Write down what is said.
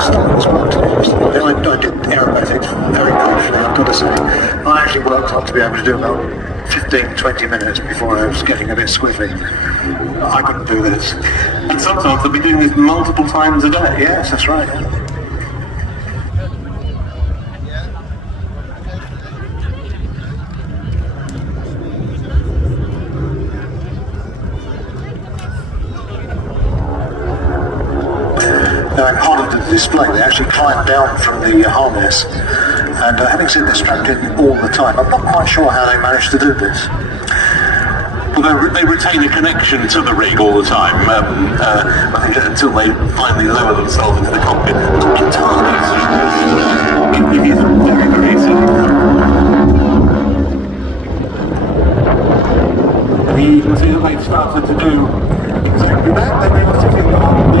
Start as well, to be honest. I did aerobatics very briefly, I've got to say. I actually worked up to be able to do about 15-20 minutes before I was getting a bit squiffy. I couldn't do this. And sometimes they'll be doing this multiple times a day. Yes, that's right. Now in Holland at the display, they actually climb down from the harness, and having seen this strapped in all the time, I'm not quite sure how they managed to do this. Well, they retain a connection to the rig all the time, I think until they finally lower themselves into the cockpit. Entirely. It is very, very simple. And you can see that they've started to do exactly that. They've been sitting on the